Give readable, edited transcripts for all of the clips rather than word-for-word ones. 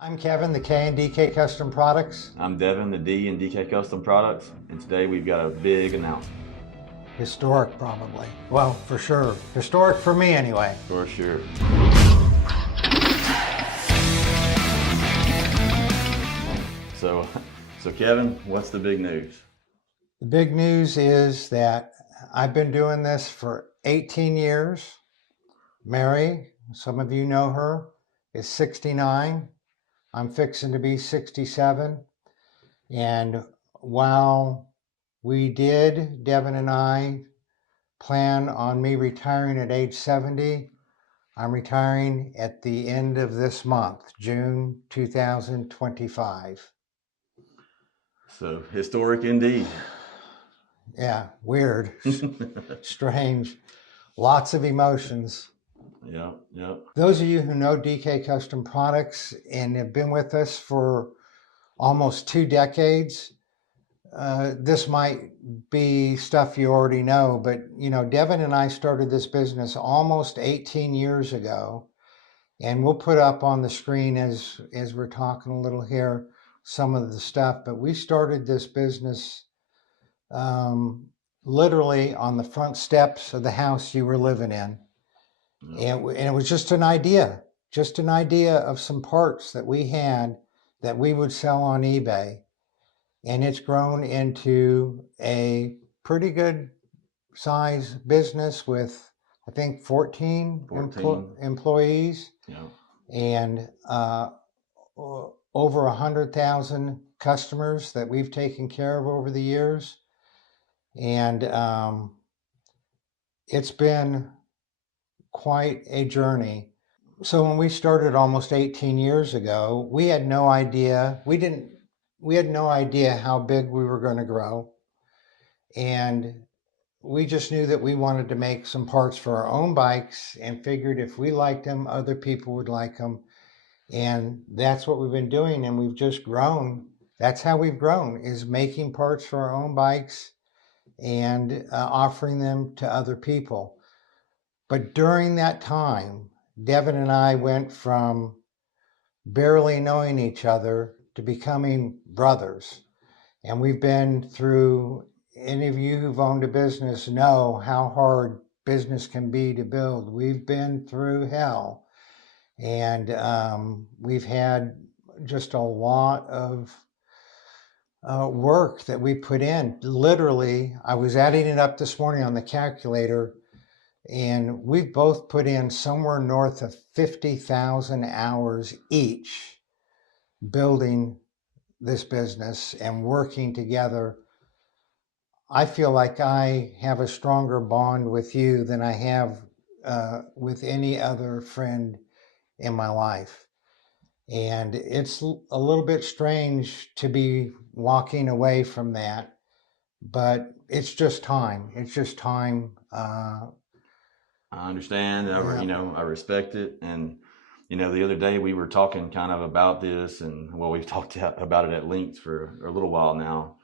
I'm Kevin, the K and DK Custom Products. I'm Devin, the D and DK Custom Products, and today we've got a big announcement. Historic, probably. Well, for sure. Historic for me, anyway. For sure. So Kevin, what's the big news? The big news is that I've been doing this for 18 years. Mary, some of you know her, is 69. I'm fixing to be 67. And while we did, Devin and I, plan on me retiring at age 70, I'm retiring at the end of this month, June 2025. So historic indeed. Yeah, weird, strange, lots of emotions. Yeah. Those of you who know DK Custom Products and have been with us for almost 2 decades, this might be stuff you already know, but Devin and I started this business almost 18 years ago, and we'll put up on the screen as we're talking a little here some of the stuff, but we started this business literally on the front steps of the house you were living in. And it was just an idea of some parts that we had that we would sell on eBay. And it's grown into a pretty good size business with, I think, 14. Employees. Yeah. And over 100,000 customers that we've taken care of over the years. And it's been quite a journey. So when we started almost 18 years ago, we had no idea. We had no idea how big we were going to grow. And we just knew that we wanted to make some parts for our own bikes and figured if we liked them, other people would like them. And that's what we've been doing. And we've just grown. That's how we've grown, is making parts for our own bikes and offering them to other people. But during that time, Devin and I went from barely knowing each other to becoming brothers. And we've been through, any of you who've owned a business know how hard business can be to build. We've been through hell. And we've had just a lot of work that we put in. Literally, I was adding it up this morning on the calculator, and we've both put in somewhere north of 50,000 hours each building this business and working together. I feel like I have a stronger bond with you than I have with any other friend in my life. And it's a little bit strange to be walking away from that, but it's just time. It's just time. I understand. I respect it. And, the other day we were talking kind of about this, and we've talked about it at length for a little while now.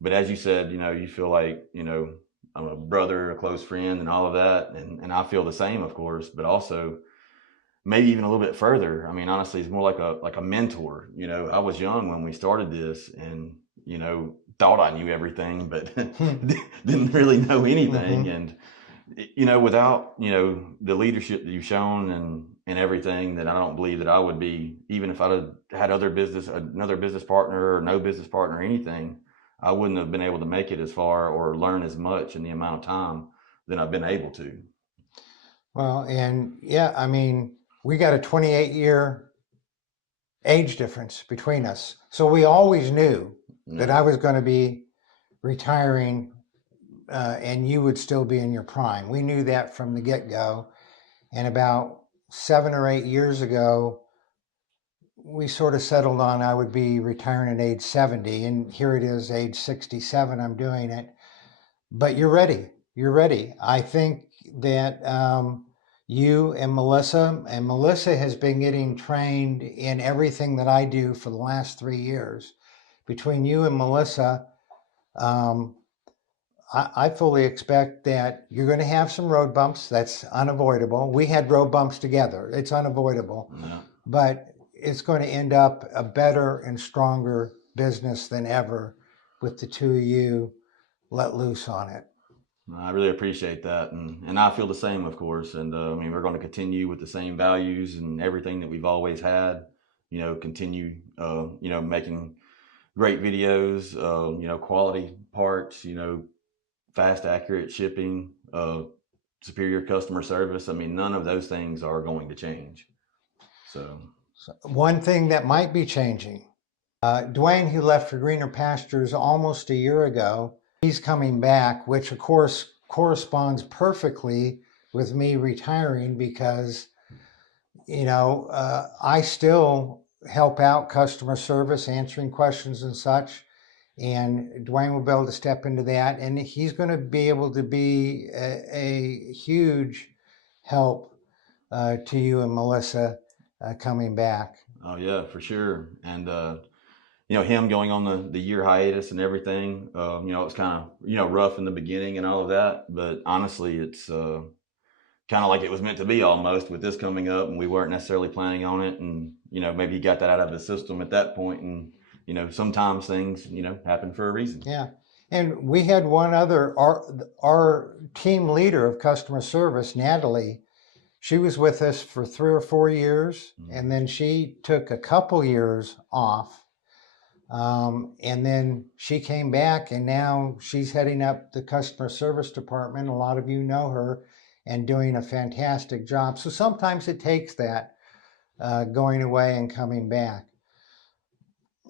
But as you said, you feel like, I'm a brother, a close friend, and all of that. And I feel the same, of course, but also maybe even a little bit further. I mean, honestly, it's more like a mentor. I was young when we started this, and, thought I knew everything, but didn't really know anything. Mm-hmm. And, without, the leadership that you've shown and everything, that I don't believe that I would be, even if I'd had another business partner or no business partner or anything, I wouldn't have been able to make it as far or learn as much in the amount of time that I've been able to. Well, and yeah, I mean, we got a 28-year age difference between us. So we always knew that I was going to be retiring and you would still be in your prime. We knew that from the get-go. And about 7 or 8 years ago, we sort of settled on I would be retiring at age 70. And here it is, age 67, I'm doing it. But you're ready. You're ready. I think that you and Melissa has been getting trained in everything that I do for the last 3 years. Between you and Melissa, I fully expect that you're going to have some road bumps. That's unavoidable. We had road bumps together. It's unavoidable. Yeah. But it's going to end up a better and stronger business than ever with the two of you let loose on it. I really appreciate that, and I feel the same, of course. And I mean, we're going to continue with the same values and everything that we've always had. You know, continue, making great videos. Quality parts. Fast, accurate shipping. Superior customer service. I mean, none of those things are going to change. So one thing that might be changing. Dwayne, who left for greener pastures almost a year ago, he's coming back, which of course corresponds perfectly with me retiring because, I still help out customer service, answering questions and such. And Dwayne will be able to step into that. And he's going to be able to be a huge help to you and Melissa coming back. Oh yeah, for sure. And him going on the year hiatus and everything, it's kind of, rough in the beginning and all of that. But honestly, it's kind of like it was meant to be almost with this coming up, and we weren't necessarily planning on it. And, maybe he got that out of his system at that point. And, sometimes things, happen for a reason. Yeah. And we had one other, our team leader of customer service, Natalie. She was with us for 3 or 4 years, and then she took a couple years off. And then she came back, and now she's heading up the customer service department. A lot of you know her, and doing a fantastic job. So sometimes it takes that going away and coming back.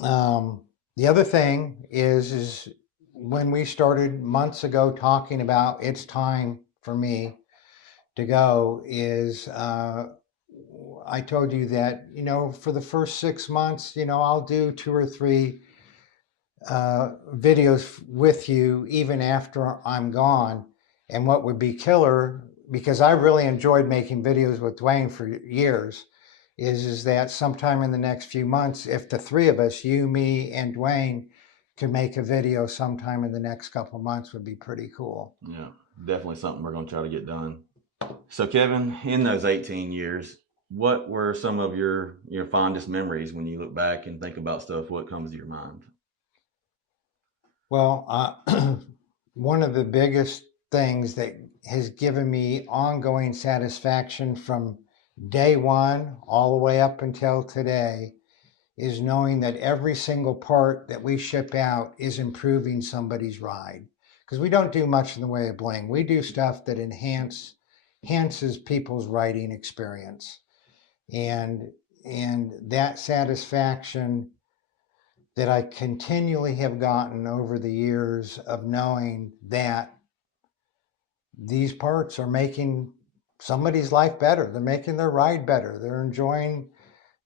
The other thing is when we started months ago talking about it's time for me to go, is I told you that, for the first 6 months, I'll do 2 or 3 videos with you even after I'm gone. And what would be killer, because I really enjoyed making videos with Dwayne for years, is that sometime in the next few months, if the 3 of us, you, me, and Dwayne, could make a video sometime in the next couple of months, would be pretty cool. Yeah, definitely something we're going to try to get done. So Kevin, in those 18 years, what were some of your fondest memories when you look back and think about stuff? What comes to your mind? Well, one of the biggest things that has given me ongoing satisfaction from day one all the way up until today is knowing that every single part that we ship out is improving somebody's ride. Because we don't do much in the way of bling. We do stuff that enhances people's riding experience. And that satisfaction that I continually have gotten over the years of knowing that these parts are making somebody's life better. They're making their ride better. They're enjoying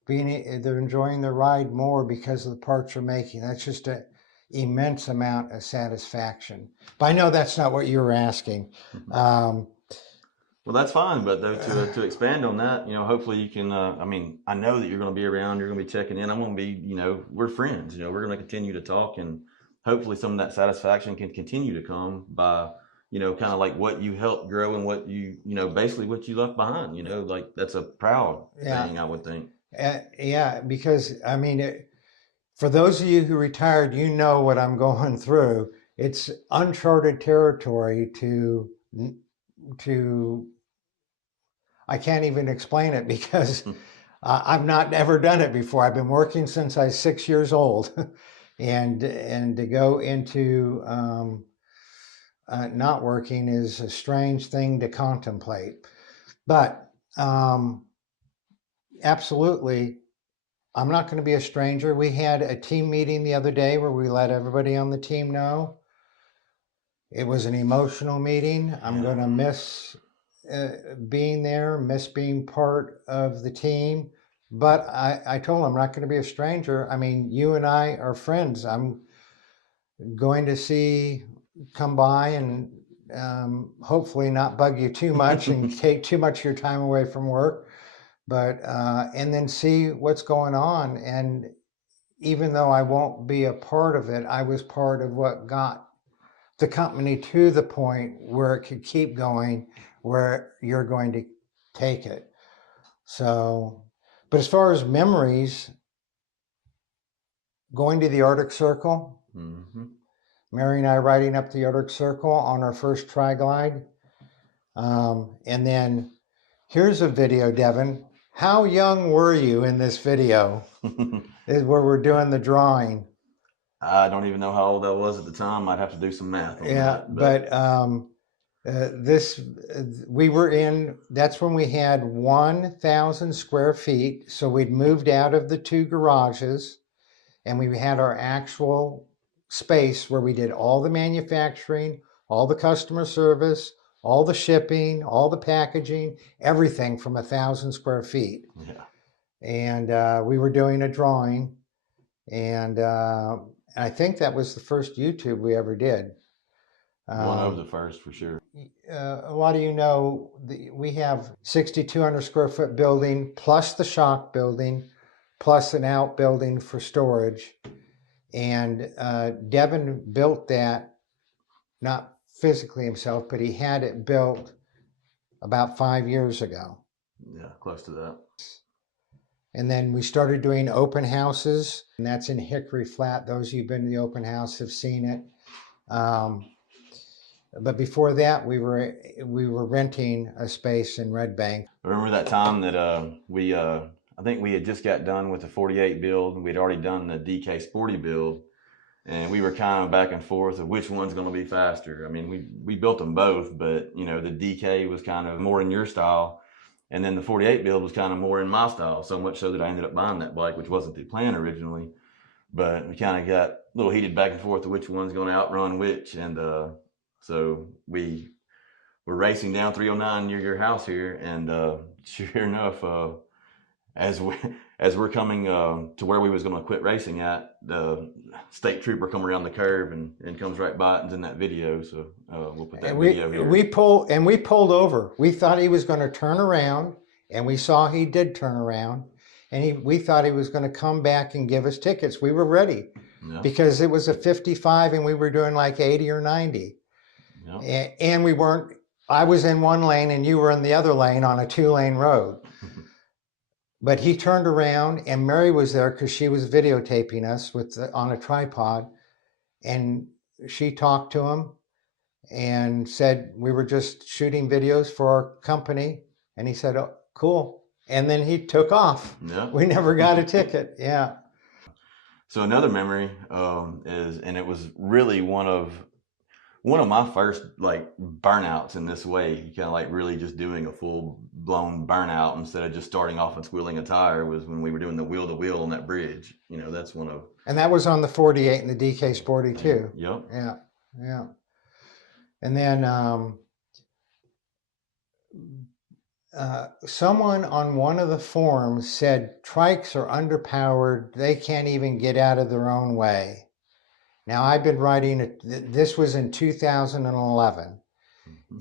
their ride more because of the parts are making. That's just an immense amount of satisfaction. But I know that's not what you were asking. Well, that's fine, but though, to expand on that, hopefully you can, I know that you're going to be around, you're going to be checking in. I'm going to be, we're friends, we're going to continue to talk, and hopefully some of that satisfaction can continue to come by, kind of like what you helped grow and what you, basically what you left behind, like that's a proud thing, I would think. Yeah, because for those of you who retired, you know what I'm going through. It's uncharted territory to I can't even explain it because I've not ever done it before. I've been working since I was 6 years old, and to go into not working is a strange thing to contemplate. But absolutely, I'm not going to be a stranger. We had a team meeting the other day where we let everybody on the team know. It was an emotional meeting. I'm going to miss being there, miss being part of the team. But I told them I'm not going to be a stranger. I mean, you and I are friends. I'm going to come by and hopefully not bug you too much and take too much of your time away from work. But and then see what's going on. And even though I won't be a part of it, I was part of what got the company to the point where it could keep going, where you're going to take it. So, But as far as memories, going to the Arctic Circle, Mm-hmm. Mary and I riding up the Arctic Circle on our first tri-glide. And then here's a video, Devin. How young were you in this video? Is where we're doing the drawing. I don't even know how old I was at the time. I'd have to do some math on Yeah, that. but we were in, that's when we had 1,000 square feet. So we'd moved out of the 2 garages and we had our actual space where we did all the manufacturing, all the customer service, all the shipping, all the packaging, everything from 1,000 square feet. Yeah. And we were doing a drawing, and I think that was the first YouTube we ever did. One of the first for sure. A lot of you know we have 6,200 square foot building plus the shock building plus an outbuilding for storage. And Devin built that, not physically himself, but he had it built about 5 years ago. Yeah, close to that. And then we started doing open houses, and that's in Hickory Flat. Those of you who've been to the open house have seen it. But before that, we were renting a space in Red Bank. I remember that time that I think we had just got done with the 48 build. We'd already done the DK Sporty build, and we were kind of back and forth of which one's going to be faster. I mean, we built them both, but you know, the DK was kind of more in your style, and then the 48 build was kind of more in my style. So much so that I ended up buying that bike, which wasn't the plan originally. But we kind of got a little heated back and forth of which one's going to outrun which, and so we were racing down 309 near your house here, and sure enough, as we're coming to where we was going to quit racing at, the state trooper come around the curve and comes right by it and's in that video. So we'll put that video here. We pulled over. We thought he was going to turn around, and we saw he did turn around, and we thought he was going to come back and give us tickets. We were ready because it was a 55 and we were doing like 80 or 90. Yeah. And we weren't, I was in one lane and you were in the other lane on a 2-lane road. But he turned around, and Mary was there because she was videotaping us on a tripod, and she talked to him and said we were just shooting videos for our company, and he said, "Oh, cool." And then he took off. Yeah. We never got a ticket. Yeah. So another memory is, and it was really one of my first like burnouts in this way, kind of like really just doing a full blown burnout instead of just starting off and squealing a tire, was when we were doing the wheel to wheel on that bridge. You know, that's one of. And that was on the 48 and the DK Sporty too. Yep. Yeah. Yeah. And then someone on one of the forums said trikes are underpowered. They can't even get out of their own way. Now, I've been riding, this was in 2011,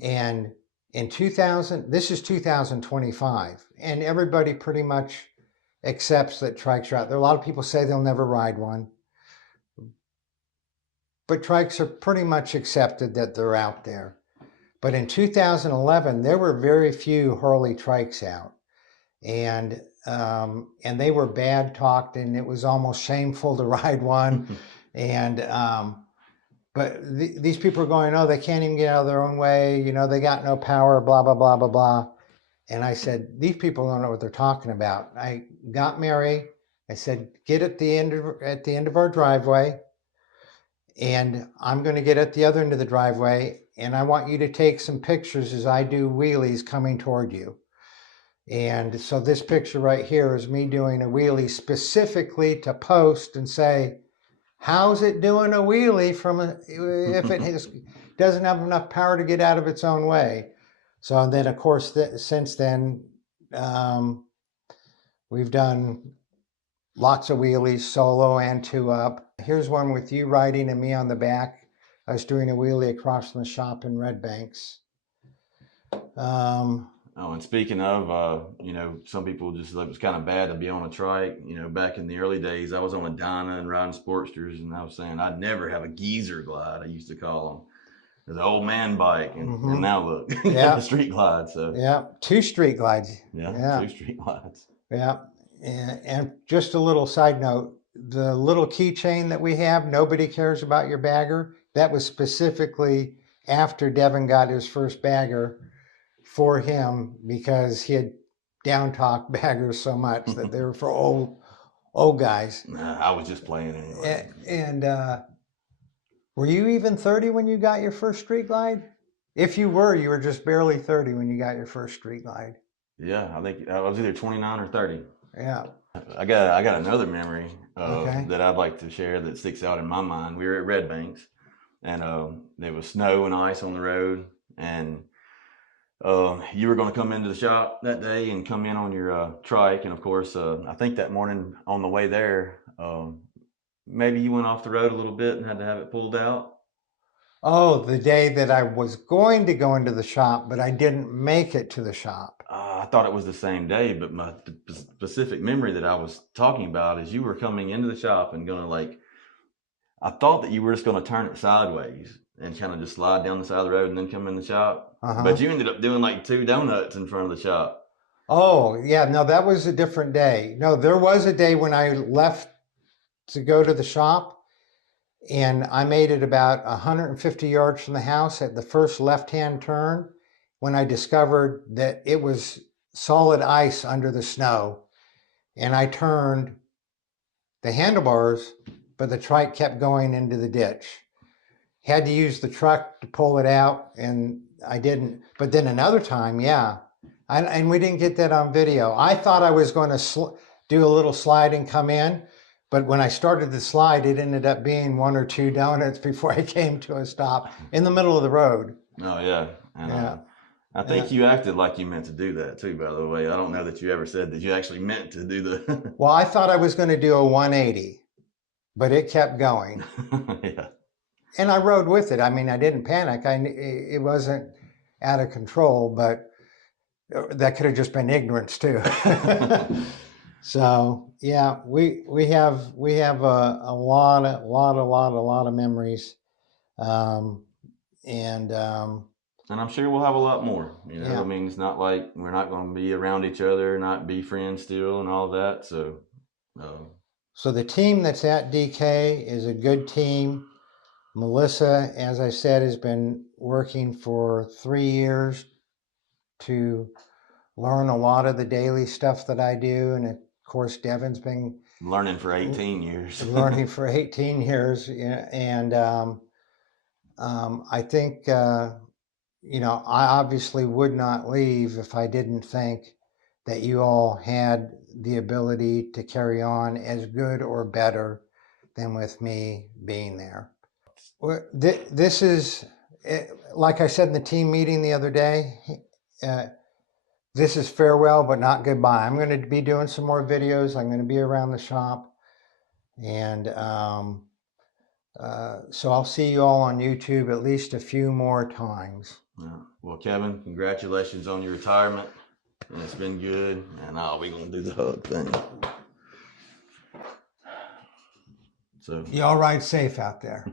and in 2000, this is 2025, and everybody pretty much accepts that trikes are out there. A lot of people say they'll never ride one, but trikes are pretty much accepted that they're out there. But in 2011, there were very few Hurley trikes out, and they were bad talked, and it was almost shameful to ride one. And but these people are going, oh, they can't even get out of their own way. You know, they got no power, blah, blah, blah, blah, blah. And I said, these people don't know what they're talking about. I got Mary. I said, get at the end of our driveway, and I'm going to get at the other end of the driveway, and I want you to take some pictures as I do wheelies coming toward you. And so this picture right here is me doing a wheelie specifically to post and say, how's it doing a wheelie if it doesn't have enough power to get out of its own way? So then, of course, since then, we've done lots of wheelies, solo and 2-up. Here's one with you riding and me on the back. I was doing a wheelie across from the shop in Red Banks. Oh, and speaking of, you know, some people just, it was kind of bad to be on a trike. You know, back in the early days, I was on a Dyna and riding Sportsters, and I was saying I'd never have a geezer glide, I used to call them. It's an old man bike, and now look, the street glide. So yeah, 2 street glides. Yeah, 2 street glides. Yeah, And just a little side note, the little keychain that we have, nobody cares about your bagger, that was specifically after Devin got his first bagger for him because he had down talked baggers so much that they were for old guys. Nah, I was just playing anyway. And were you even 30 when you got your first Street Glide? If you were just barely 30 when you got your first Street Glide. Yeah, I think I was either 29 or 30. Yeah. I got another memory Okay. that I'd like to share that sticks out in my mind. We were at Red Banks, and there was snow and ice on the road, and you were going to come into the shop that day and come in on your trike, and of course, I think that morning on the way there, maybe you went off the road a little bit and had to have it pulled out. Oh, the day that I was going to go into the shop, but I didn't make it to the shop. I thought it was the same day, but my specific memory that I was talking about is you were coming into the shop and going to I thought that you were just going to turn it sideways and kind of just slide down the side of the road and then come in the shop. But you ended up doing like 2 donuts in front of the shop. Oh, yeah. No, that was a different day. No, there was a day when I left to go to the shop and I made it about 150 yards from the house at the first left-hand turn when I discovered that it was solid ice under the snow. And I turned the handlebars, but the trike kept going into the ditch. Had to use the truck to pull it out, and I didn't. But then another time, yeah, and we didn't get that on video. I thought I was going to do a little slide and come in, but when I started the slide, it ended up being 1 or 2 donuts before I came to a stop in the middle of the road. Oh, yeah. And I think you acted like you meant to do that too, by the way. I don't know that you ever said that you actually meant to do the... Well, I thought I was going to do a 180, but it kept going. Yeah. And I rode with it. I mean, I didn't panic. It wasn't out of control, but that could have just been ignorance too. So yeah, we have a lot of memories, and I'm sure we'll have a lot more. You know, yeah. I mean, it's not like we're not going to be around each other, not be friends still, and all that. So, so the team that's at DK is a good team. Melissa, as I said, has been working for 3 years to learn a lot of the daily stuff that I do. And of course, Devin's been learning for 18 years. Learning for 18 years. And I think, you know, I obviously would not leave if I didn't think that you all had the ability to carry on as good or better than with me being there. This is, like I said in the team meeting the other day, this is farewell, but not goodbye. I'm going to be doing some more videos. I'm going to be around the shop. And so I'll see you all on YouTube at least a few more times. Well, Kevin, congratulations on your retirement. And it's been good. And we're going to do the hug thing. So You all ride safe out there.